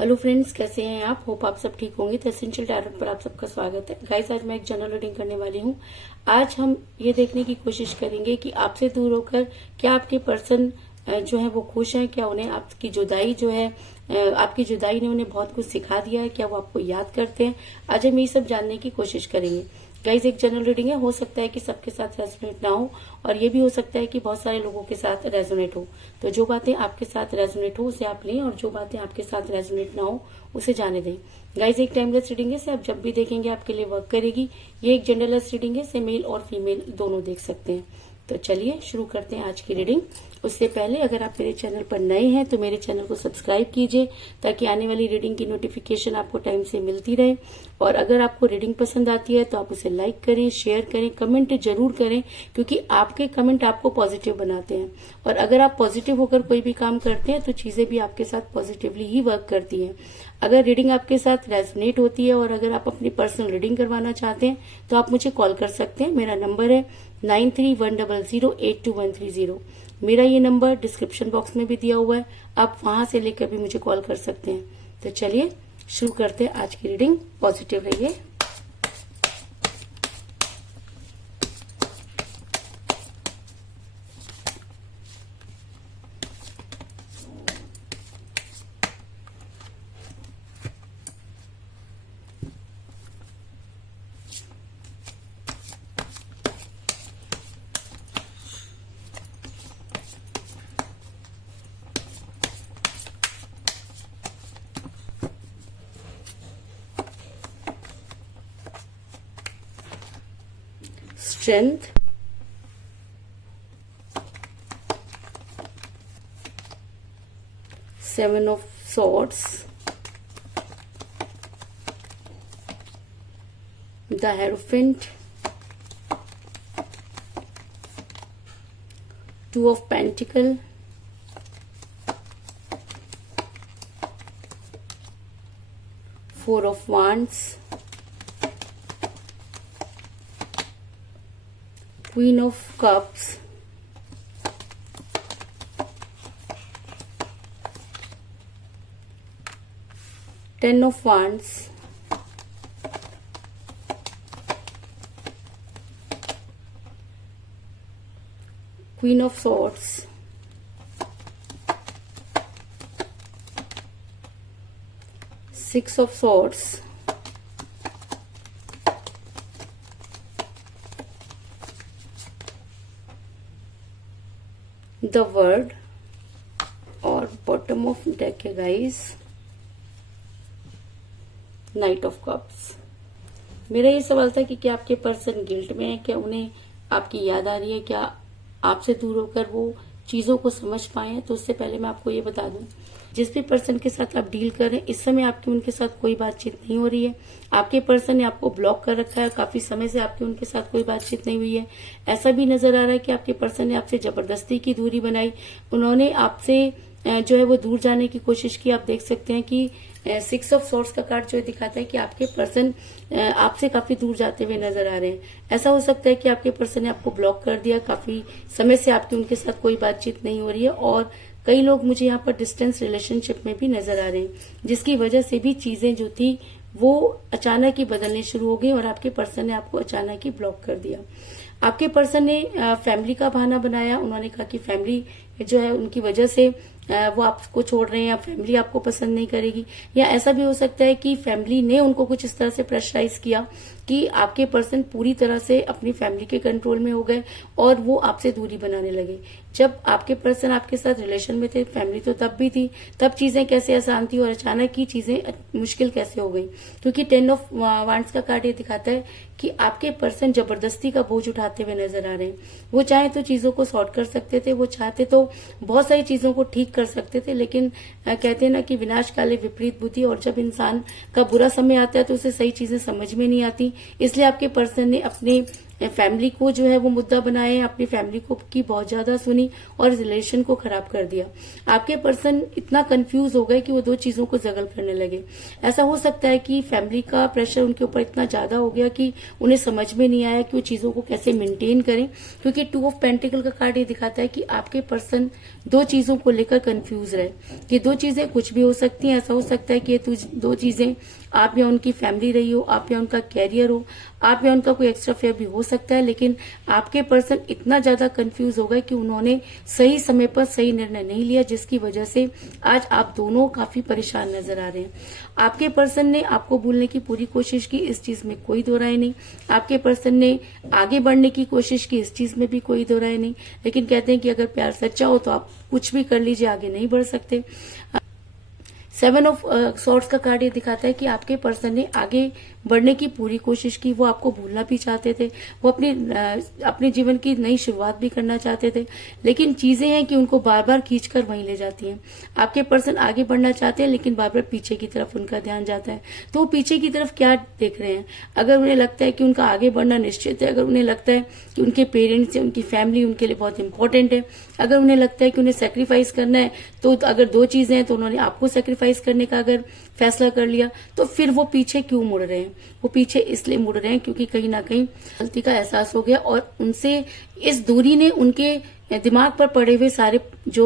Hello friends, कैसे हैं आप? होप आप सब ठीक होंगे। तो एसेंशियल टैरोट पर आप सबका स्वागत है। गाइस, आज मैं एक जनरल रीडिंग करने वाली हूँ। आज हम ये देखने की कोशिश करेंगे कि आपसे दूर होकर क्या आपके पर्सन जो है वो खुश हैं, क्या उन्हें आपकी जुदाई जो है आपकी जुदाई ने उन्हें बहुत कुछ सिखा दिया है, क्या वो आपको याद करते हैं। आज हम ये सब जानने की कोशिश करेंगे। गाइज, एक जनरल रीडिंग है, हो सकता है कि सबके साथ रेजोनेट ना हो और ये भी हो सकता है कि बहुत सारे लोगों के साथ रेजोनेट हो। तो जो बातें आपके साथ रेजोनेट हो उसे आप लें और जो बातें आपके साथ रेजोनेट ना हो उसे जाने दें। गाइज, एक टाइमलेस रीडिंग है, इसे आप जब भी देखेंगे आपके लिए वर्क करेगी। ये एक जेंडरलेस रीडिंग है, इसे मेल और फीमेल दोनों देख सकते हैं। तो चलिए शुरू करते हैं आज की रीडिंग। उससे पहले अगर आप मेरे चैनल पर नए हैं तो मेरे चैनल को सब्सक्राइब कीजिए ताकि आने वाली रीडिंग की नोटिफिकेशन आपको टाइम से मिलती रहे। और अगर आपको रीडिंग पसंद आती है तो आप उसे लाइक करें, शेयर करें, कमेंट जरूर करें, क्योंकि आपके कमेंट आपको पॉजिटिव बनाते हैं। और अगर आप पॉजिटिव होकर कोई भी काम करते हैं तो चीजें भी आपके साथ पॉजिटिवली ही वर्क करती हैं। अगर रीडिंग आपके साथ रेजोनेट होती है और अगर आप अपनी पर्सनल रीडिंग करवाना चाहते हैं तो आप मुझे कॉल कर सकते हैं। मेरा नंबर है 9310082130। मेरा ये नंबर डिस्क्रिप्शन बॉक्स में भी दिया हुआ है, आप वहां से लेकर भी मुझे कॉल कर सकते हैं। तो चलिए शुरू करते हैं आज की रीडिंग। पॉजिटिव रहिए। Strength, Seven of Swords, the Hierophant, Two of Pentacles, Four of Wands, Queen of Cups, Ten of Wands, Queen of Swords, Six of Swords, the word और बॉटम ऑफ डेक है guys night of cups. मेरा ये सवाल था कि क्या आपके person guilt में है, क्या उन्हें आपकी याद आ रही है, क्या आपसे दूर होकर वो चीजों को समझ पाए। तो उससे पहले मैं आपको ये बता दूं, जिस भी पर्सन के साथ आप डील कर रहे हैं इस समय आपकी उनके साथ कोई बातचीत नहीं हो रही है। आपके पर्सन ने आपको ब्लॉक कर रखा है, काफी समय से आपकी उनके साथ कोई बातचीत नहीं हुई है। ऐसा भी नजर आ रहा है कि आपके पर्सन ने आपसे जबरदस्ती की दूरी बनाई। उन्होंने आपसे जो है वो दूर जाने की कोशिश की। आप देख सकते हैं कि सिक्स ऑफ सॉर्ड्स का कार्ड जो दिखाता है कि आपके पर्सन आपसे काफी दूर जाते हुए नजर आ रहे हैं। ऐसा हो सकता है कि आपके पर्सन ने आपको ब्लॉक कर दिया, काफी समय से आपकी उनके साथ कोई बातचीत नहीं हो रही है। और कई लोग मुझे यहाँ पर डिस्टेंस रिलेशनशिप में भी नजर आ रहे हैं, जिसकी वजह से भी चीजें जो थी वो अचानक ही बदलनी शुरू हो गई और आपके पर्सन ने आपको अचानक ही ब्लॉक कर दिया। आपके पर्सन ने फैमिली का बहाना बनाया। उन्होंने कहा कि फैमिली जो है उनकी वजह से वो आपको छोड़ रहे हैं या फैमिली आपको पसंद नहीं करेगी, या ऐसा भी हो सकता है कि फैमिली ने उनको कुछ इस तरह से प्रेशराइज किया कि आपके पर्सन पूरी तरह से अपनी फैमिली के कंट्रोल में हो गए और वो आपसे दूरी बनाने लगे। जब आपके पर्सन आपके साथ रिलेशन में थे, फैमिली तो तब भी थी, तब चीजें कैसे आसान थी और अचानक ही चीजें मुश्किल कैसे हो गई। क्योंकि 10 ऑफ वांड्स का कार्ड ये दिखाता है कि आपके पर्सन जबरदस्ती का बोझ उठाते हुए नजर आ रहे हैं। वो चाहे तो चीजों को सॉर्ट कर सकते थे, वो चाहते तो बहुत सारी चीजों को ठीक कर सकते थे, लेकिन कहते हैं ना कि विनाश काले विपरीत बुद्धि, और जब इंसान का बुरा समय आता है तो उसे सही चीजें समझ में नहीं आती। इसलिए आपके पर्सन ने अपने फैमिली को जो है वो मुद्दा बनाए, अपनी फैमिली को की बहुत ज्यादा सुनी और रिलेशन को खराब कर दिया। आपके पर्सन इतना कंफ्यूज हो गए कि वो दो चीजों को जगल करने लगे। ऐसा हो सकता है कि फैमिली का प्रेशर उनके ऊपर इतना ज्यादा हो गया कि उन्हें समझ में नहीं आया कि वो चीजों को कैसे मेंटेन करें, क्योंकि 2 ऑफ पेंटिकल का कार्ड ये दिखाता है कि आपके पर्सन दो चीजों को लेकर कंफ्यूज रहे। ये दो चीजें कुछ भी हो सकती हैं। ऐसा हो सकता है कि ये दो चीजें आप या उनकी फैमिली रही हो, आप या उनका कैरियर हो, आप या उनका कोई एक्स्ट्रा फेयर भी हो सकता है। लेकिन आपके पर्सन इतना ज्यादा कंफ्यूज हो गए कि उन्होंने सही समय पर सही निर्णय नहीं लिया, जिसकी वजह से आज आप दोनों काफी परेशान नजर आ रहे हैं। आपके पर्सन ने आपको भूलने की पूरी कोशिश की, इस चीज में कोई दो राय नहीं। आपके पर्सन ने आगे बढ़ने की कोशिश की, इस चीज में भी कोई दो राय नहीं। लेकिन कहते हैं कि अगर प्यार सच्चा हो तो आप कुछ भी कर लीजिए, आगे नहीं बढ़ सकते। 7 ऑफ सॉर्ड्स का कार्ड ये दिखाता है कि आपके पर्सन ने आगे बढ़ने की पूरी कोशिश की। वो आपको भूलना भी चाहते थे, वो अपने जीवन की नई शुरुआत भी करना चाहते थे, लेकिन चीजें हैं कि उनको बार बार खींचकर वहीं ले जाती हैं। आपके पर्सन आगे बढ़ना चाहते हैं, लेकिन बार बार पीछे की तरफ उनका ध्यान जाता है। तो वो पीछे की तरफ क्या देख रहे हैं? अगर उन्हें लगता है कि उनका आगे बढ़ना निश्चित है, अगर उन्हें लगता है कि उनके पेरेंट्स या उनकी फैमिली उनके लिए बहुत इंपॉर्टेंट है, अगर उन्हें लगता है कि उन्हें सेक्रीफाइस करना है, तो अगर दो चीजें हैं तो उन्होंने आपको सेक्रीफाइस करने का अगर फैसला कर लिया, तो फिर वो पीछे क्यों मुड़ रहे हैं? वो पीछे इसलिए मुड़ रहे हैं क्योंकि कहीं ना कहीं गलती का एहसास हो गया और उनसे इस दूरी ने उनके दिमाग पर पड़े हुए सारे जो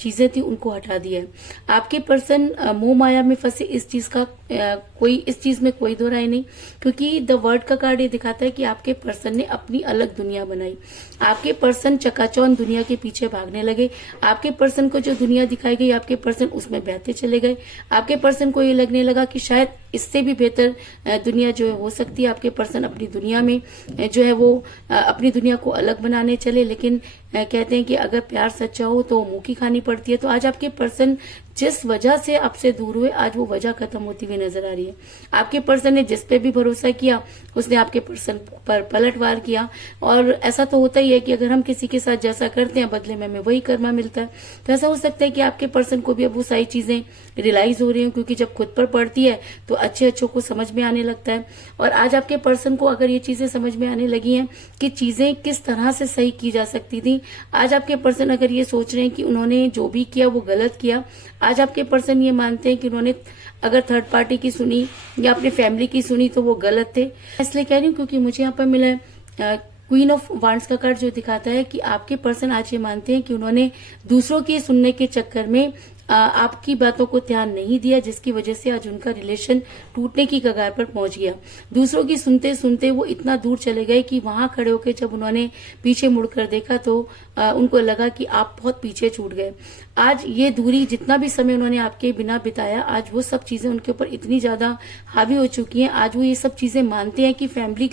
चीजें थी उनको हटा दिया है। आपके पर्सन मोह माया में फंसे, इस चीज में कोई दो राय नहीं, क्योंकि द वर्ड का कार्ड ये दिखाता है कि आपके पर्सन ने अपनी अलग दुनिया बनाई। आपके पर्सन चकाचौंध दुनिया के पीछे भागने लगे। आपके पर्सन को जो दुनिया दिखाई गई, आपके पर्सन उसमें बहते चले गए। आपके पर्सन को ये लगने लगा कि शायद इससे भी बेहतर दुनिया जो है हो सकती है। आपके पर्सन अपनी दुनिया में जो है वो अपनी दुनिया को अलग बनाने चले, लेकिन कहते हैं कि अगर प्यार सच्चा हो तो मुंह की खानी पड़ती है। तो आज आपके पर्सन जिस वजह से आपसे दूर हुए, आज वो वजह खत्म होती हुई नजर आ रही है। आपके पर्सन ने जिस पे भी भरोसा किया, उसने आपके पर्सन पर पलटवार किया। और ऐसा तो होता ही है कि अगर हम किसी के साथ जैसा करते हैं, बदले में हमें वही कर्मा मिलता है। तो ऐसा हो सकता है कि आपके पर्सन को भी अब वो सारी चीजें रियलाइज हो रही हैं, क्योंकि जब खुद पर पड़ती है तो अच्छे अच्छों को समझ में आने लगता है। और आज आपके पर्सन को अगर ये चीजें समझ में आने लगी हैं कि चीजें किस तरह से सही की जा सकती थी, आज आपके पर्सन अगर ये सोच रहे हैं कि उन्होंने जो भी किया वो गलत किया, आज आपके पर्सन ये मानते हैं कि उन्होंने अगर थर्ड पार्टी की सुनी या अपनी फैमिली की सुनी तो वो गलत थे। इसलिए कह रही हूँ क्योंकि मुझे यहाँ पर मिला है क्वीन ऑफ वांड्स का कार्ड, जो दिखाता है कि आपके पर्सन आज ये मानते हैं कि उन्होंने दूसरों के सुनने के चक्कर में आपकी बातों को ध्यान नहीं दिया, जिसकी वजह से आज उनका रिलेशन टूटने की कगार पर पहुंच गया। दूसरों की सुनते सुनते वो इतना दूर चले गए कि वहां खड़े होकर जब उन्होंने पीछे मुड़कर देखा तो उनको लगा कि आप बहुत पीछे छूट गए। आज ये दूरी, जितना भी समय उन्होंने आपके बिना बिताया, आज वो सब चीजें उनके ऊपर इतनी ज्यादा हावी हो चुकी हैं। आज वो ये सब चीजें मानते हैं कि फैमिली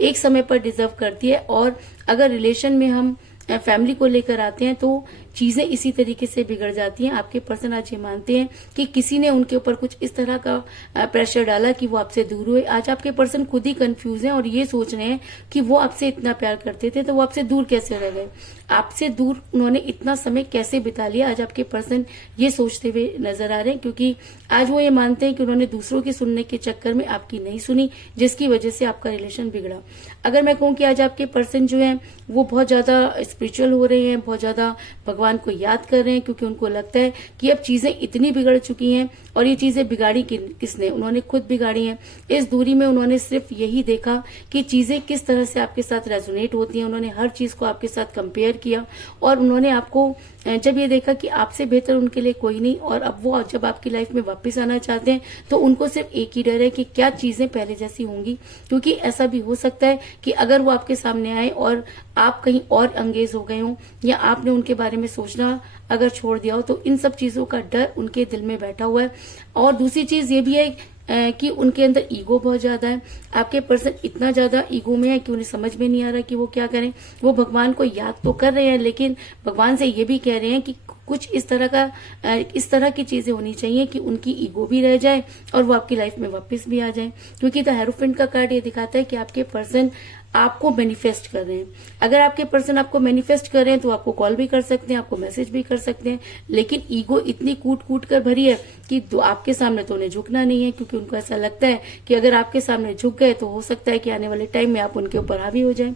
एक समय पर डिजर्व करती है, और अगर रिलेशन में हम फैमिली को लेकर आते हैं तो चीजें इसी तरीके से बिगड़ जाती हैं। आपके पर्सन आज ये मानते हैं कि किसी ने उनके ऊपर कुछ इस तरह का प्रेशर डाला कि वो आपसे दूर हुए। आज आपके पर्सन खुद ही कंफ्यूज हैं और ये सोच रहे हैं कि वो आपसे इतना प्यार करते थे तो वो आपसे दूर कैसे रह गए, आपसे दूर उन्होंने इतना समय कैसे बिता लिया। आज आपके पर्सन ये सोचते हुए नजर आ रहे हैं, क्योंकि आज वो ये मानते हैं कि उन्होंने दूसरों की सुनने के चक्कर में आपकी नहीं सुनी, जिसकी वजह से आपका रिलेशन बिगड़ा। अगर मैं कहूँ कि आज आपके पर्सन जो है वो बहुत ज्यादा स्पिरिचुअल हो रहे हैं, बहुत ज्यादा भगवान को याद कर रहे हैं, क्योंकि उनको लगता है कि अब चीजें इतनी बिगड़ चुकी हैं और ये चीजें बिगाड़ी किसने? उन्होंने खुद बिगाड़ी हैं। इस दूरी में उन्होंने सिर्फ यही देखा कि चीजें किस तरह से आपके साथ रेजोनेट होती हैं। उन्होंने हर चीज को आपके साथ कंपेयर किया और उन्होंने आपको जब ये देखा कि आपसे बेहतर उनके लिए कोई नहीं, और अब वो जब आपकी लाइफ में वापस आना चाहते हैं तो उनको सिर्फ एक ही डर है कि क्या चीजें पहले जैसी होंगी। क्योंकि ऐसा भी हो सकता है कि अगर वो आपके सामने आए और आप कहीं और अंगेज हो गए हो या आपने उनके बारे में सोचना अगर छोड़ दिया हो, तो इन सब चीजों का डर उनके दिल में बैठा हुआ है। और दूसरी चीज ये भी है कि उनके अंदर ईगो बहुत ज्यादा है। आपके पर्सन इतना ज्यादा ईगो में है कि उन्हें समझ में नहीं आ रहा कि वो क्या करें। वो भगवान को याद तो कर रहे हैं, लेकिन भगवान से ये भी कह रहे हैं कि कुछ इस तरह की चीजें होनी चाहिए कि उनकी ईगो भी रह जाए और वो आपकी लाइफ में वापस भी आ जाए। क्योंकि द हेरोफेंट का कार्ड ये दिखाता है कि आपके पर्सन आपको मैनिफेस्ट कर रहे हैं। अगर आपके पर्सन आपको मैनिफेस्ट कर रहे हैं तो आपको कॉल भी कर सकते हैं, आपको मैसेज भी कर सकते हैं, लेकिन ईगो इतनी कूट कूट कर भरी है कि आपके सामने तो उन्हें झुकना नहीं है, क्योंकि उनको ऐसा लगता है कि अगर आपके सामने झुक गए तो हो सकता है कि आने वाले टाइम में आप उनके ऊपर हावी हो जाएं।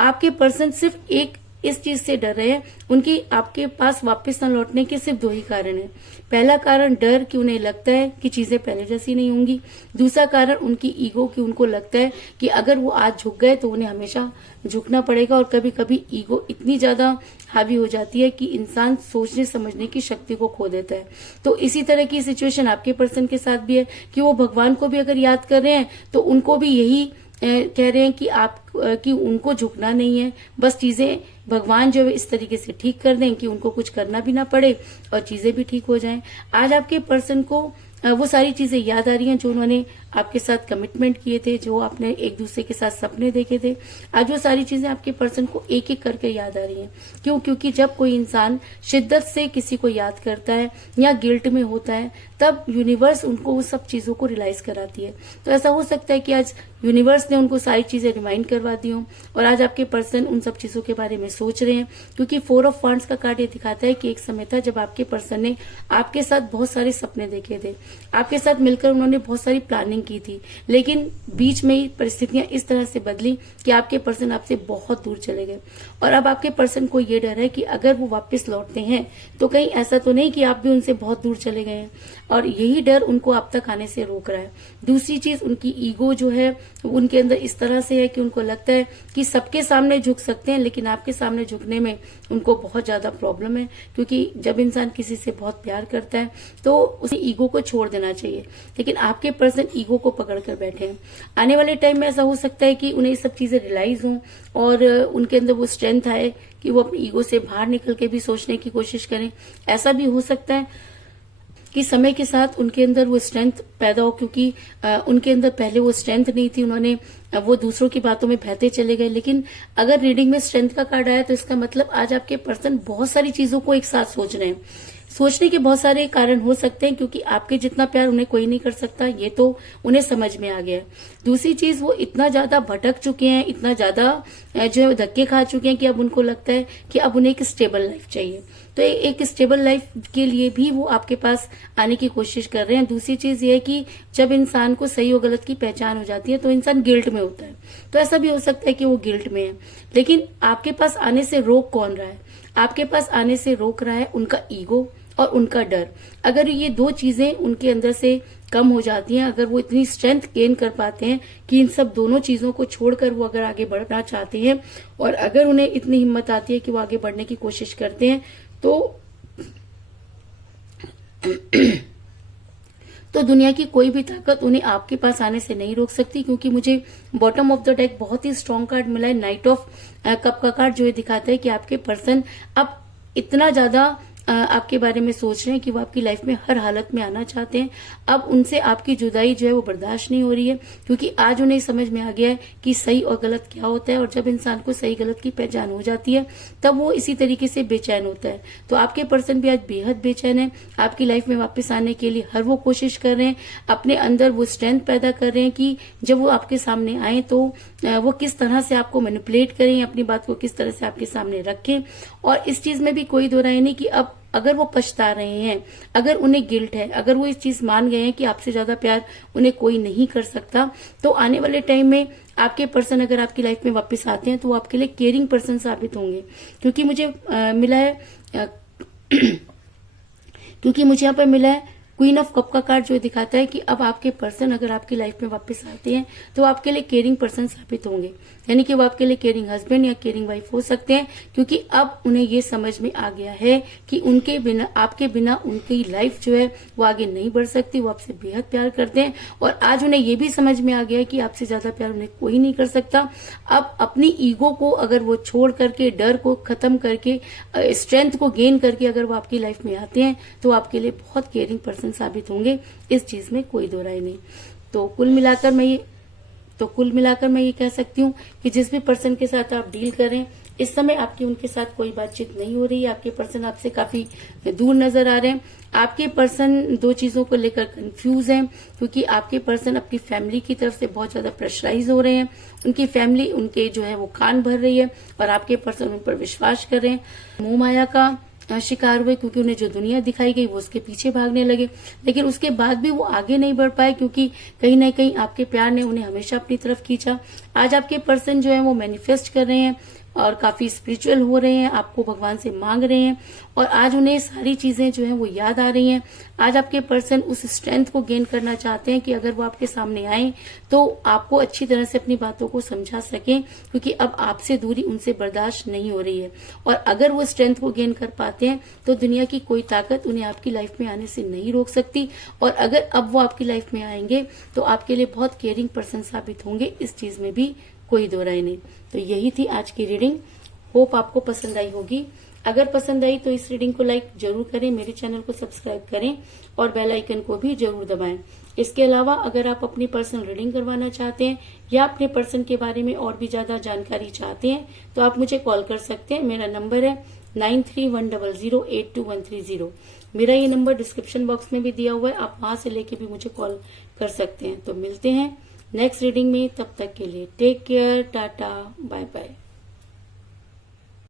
आपके पर्सन सिर्फ एक इस चीज से डर रहे हैं, उनकी आपके पास वापस न लौटने के सिर्फ 2 ही कारण है। पहला कारण डर कि उन्हें लगता है कि चीजें पहले जैसी नहीं होंगी। दूसरा कारण उनकी ईगो कि उनको लगता है कि अगर वो आज झुक गए तो उन्हें हमेशा झुकना पड़ेगा। और कभी कभी ईगो इतनी ज्यादा हावी हो जाती है कि इंसान सोचने समझने की शक्ति को खो देता है। तो इसी तरह की सिचुएशन आपके पर्सन के साथ भी है कि वो भगवान को भी अगर याद कर रहे हैं तो उनको भी यही कह रहे हैं कि उनको झुकना नहीं है, बस चीजें भगवान जो है इस तरीके से ठीक कर दें कि उनको कुछ करना भी ना पड़े और चीजें भी ठीक हो जाएं। आज आपके पर्सन को वो सारी चीजें याद आ रही हैं जो उन्होंने आपके साथ कमिटमेंट किए थे, जो आपने एक दूसरे के साथ सपने देखे थे। आज वो सारी चीजें आपके पर्सन को एक एक करके याद आ रही हैं। क्यों? क्योंकि जब कोई इंसान शिद्दत से किसी को याद करता है या गिल्ट में होता है तब यूनिवर्स उनको उस सब चीजों को रियलाइज कराती है। तो ऐसा हो सकता है कि आज यूनिवर्स ने उनको सारी चीजें रिमाइंड करवा दी हो और आज आपके पर्सन उन सब चीजों के बारे में सोच रहे हैं। क्योंकि 4 ऑफ वांड्स का कार्ड ये दिखाता है कि एक समय था जब आपके पर्सन ने आपके साथ बहुत सारे सपने देखे थे, आपके साथ मिलकर उन्होंने बहुत सारी प्लानिंग की थी, लेकिन बीच में ही परिस्थितियां इस तरह से बदली कि आपके पर्सन आपसे बहुत दूर चले गए। और अब आपके पर्सन को ये डर है कि अगर वो वापस लौटते हैं तो कहीं ऐसा तो नहीं कि आप भी उनसे बहुत दूर चले गए हैं, और यही डर उनको आप तक आने से रोक रहा है। दूसरी चीज, उनकी ईगो जो है उनके अंदर इस तरह से है कि उनको लगता है कि सबके सामने झुक सकते हैं, लेकिन आपके सामने झुकने में उनको बहुत ज्यादा प्रॉब्लम है। क्योंकि जब इंसान किसी से बहुत प्यार करता है तो उसे ईगो को छोड़ देना चाहिए, लेकिन आपके पर्सन ईगो को पकड़ कर बैठे हैं। आने वाले टाइम में ऐसा हो सकता है कि उन्हें ये सब चीजें रियलाइज हों और उनके अंदर वो स्ट्रेंथ आए कि वो अपनी ईगो से बाहर निकल के भी सोचने की कोशिश करें। ऐसा भी हो सकता है कि समय के साथ उनके अंदर वो स्ट्रेंथ पैदा हो, क्योंकि उनके अंदर पहले वो स्ट्रेंथ नहीं थी, उन्होंने वो दूसरों की बातों में बहते चले गए। लेकिन अगर रीडिंग में स्ट्रेंथ का कार्ड आया तो इसका मतलब आज आपके पर्सन बहुत सारी चीजों को एक साथ सोच रहे हैं। सोचने के बहुत सारे कारण हो सकते हैं, क्योंकि आपके जितना प्यार उन्हें कोई नहीं कर सकता, ये तो उन्हें समझ में आ गया है। दूसरी चीज, वो इतना ज्यादा भटक चुके हैं, इतना ज्यादा जो है धक्के खा चुके हैं कि अब उनको लगता है कि अब उन्हें एक स्टेबल लाइफ चाहिए। तो एक स्टेबल लाइफ के लिए भी वो आपके पास आने की कोशिश कर रहे हैं। दूसरी चीज ये है कि जब इंसान को सही और गलत की पहचान हो जाती है तो इंसान गिल्ट में होता है। तो ऐसा भी हो सकता है कि वो गिल्ट में है, लेकिन आपके पास आने से रोक कौन रहा है? आपके पास आने से रोक रहा है उनका ईगो और उनका डर। अगर ये 2 चीजें उनके अंदर से कम हो जाती हैं, अगर वो इतनी स्ट्रेंथ गेन कर पाते हैं कि इन सब दोनों चीजों को छोड़कर वो अगर आगे बढ़ना चाहते हैं, और अगर उन्हें इतनी हिम्मत आती है कि वो आगे बढ़ने की कोशिश करते हैं, तो दुनिया की कोई भी ताकत उन्हें आपके पास आने से नहीं रोक सकती। क्योंकि मुझे बॉटम ऑफ द डेक बहुत ही स्ट्रॉन्ग कार्ड मिला है, नाइट ऑफ कप का कार्ड, जो ये दिखाता है कि आपके पर्सन अब इतना ज्यादा आपके बारे में सोच रहे हैं कि वो आपकी लाइफ में हर हालत में आना चाहते हैं। अब उनसे आपकी जुदाई जो है वो बर्दाश्त नहीं हो रही है, क्योंकि आज उन्हें समझ में आ गया है कि सही और गलत क्या होता है। और जब इंसान को सही गलत की पहचान हो जाती है तब वो इसी तरीके से बेचैन होता है। तो आपके पर्सन भी आज बेहद बेचैन है, आपकी लाइफ में वापस आने के लिए हर वो कोशिश कर रहे हैं, अपने अंदर वो स्ट्रेंथ पैदा कर रहे हैं कि जब वो आपके सामने आए तो वो किस तरह से आपको मैनिपुलेट करें, अपनी बात को किस तरह से आपके सामने रखें। और इस चीज में भी कोई दो राय नहीं कि अब अगर वो पछता रहे हैं, अगर उन्हें गिल्ट है, अगर वो इस चीज मान गए हैं कि आपसे ज्यादा प्यार उन्हें कोई नहीं कर सकता, तो आने वाले टाइम में आपके पर्सन अगर आपकी लाइफ में वापस आते हैं तो वो आपके लिए केयरिंग पर्सन साबित होंगे। क्योंकि मुझे मिला है क्योंकि मुझे यहाँ पर मिला है क्वीन ऑफ कप का कार्ड, जो दिखाता है कि अब आपके पर्सन अगर आपकी लाइफ में वापस आते हैं तो आपके लिए केयरिंग पर्सन साबित होंगे। यानी कि वो आपके लिए केयरिंग हस्बैंड या केयरिंग वाइफ हो सकते हैं, क्योंकि अब उन्हें ये समझ में आ गया है कि उनके बिना, आपके बिना उनकी लाइफ जो है वो आगे नहीं बढ़ सकती। वो आपसे बेहद प्यार करते हैं और आज उन्हें ये भी समझ में आ गया है कि आपसे ज्यादा प्यार उन्हें कोई नहीं कर सकता। अब अपनी ईगो को अगर वो छोड़ करके, डर को खत्म करके, स्ट्रेंथ को गेन करके अगर वो आपकी लाइफ में आते हैं तो आपके लिए बहुत केयरिंग पर्सन साबित होंगे। इस चीज में कोई दो राय नहीं। तो कुल मिलाकर मैं ये कह सकती हूँ कि जिस भी पर्सन के साथ आप डील करें इस समय आपकी उनके साथ कोई बातचीत नहीं हो रही है। आपके पर्सन आपसे काफी दूर नजर आ रहे हैं। आपके पर्सन दो चीजों को लेकर कंफ्यूज हैं, क्योंकि आपके पर्सन अपनी फैमिली की तरफ से बहुत ज्यादा प्रेशराइज हो रहे हैं। उनकी फैमिली उनके जो है वो कान भर रही है और आपके पर्सन उन पर विश्वास कर रहे हैं। मोह माया का शिकार हुए, क्योंकि उन्हें जो दुनिया दिखाई गई वो उसके पीछे भागने लगे, लेकिन उसके बाद भी वो आगे नहीं बढ़ पाए, क्योंकि कहीं ना कहीं आपके प्यार ने उन्हें हमेशा अपनी तरफ खींचा। आज आपके पर्सन जो है वो मैनिफेस्ट कर रहे हैं और काफी स्पिरिचुअल हो रहे हैं, आपको भगवान से मांग रहे हैं और आज उन्हें सारी चीजें जो है वो याद आ रही हैं। आज आपके पर्सन उस स्ट्रेंथ को गेन करना चाहते हैं कि अगर वो आपके सामने आए तो आपको अच्छी तरह से अपनी बातों को समझा सकें, क्योंकि अब आपसे दूरी उनसे बर्दाश्त नहीं हो रही है। और अगर वो स्ट्रेंथ को गेन कर पाते हैं तो दुनिया की कोई ताकत उन्हें आपकी लाइफ में आने से नहीं रोक सकती। और अगर अब वो आपकी लाइफ में आएंगे तो आपके लिए बहुत केयरिंग पर्सन साबित होंगे, इस चीज में भी कोई दो राय नहीं। तो यही थी आज की रीडिंग। होप आपको पसंद आई होगी। अगर पसंद आई तो इस रीडिंग को लाइक जरूर करें, मेरे चैनल को सब्सक्राइब करें और बेल आइकन को भी जरूर दबाएं। इसके अलावा अगर आप अपनी पर्सनल रीडिंग करवाना चाहते हैं या अपने पर्सन के बारे में और भी ज्यादा जानकारी चाहते हैं तो आप मुझे कॉल कर सकते हैं। मेरा नंबर है 9310082130। मेरा ये नंबर डिस्क्रिप्शन बॉक्स में भी दिया हुआ है, आप वहां से लेके भी मुझे कॉल कर सकते हैं। तो मिलते हैं नेक्स्ट रीडिंग में, तब तक के लिए take care, tata, bye bye.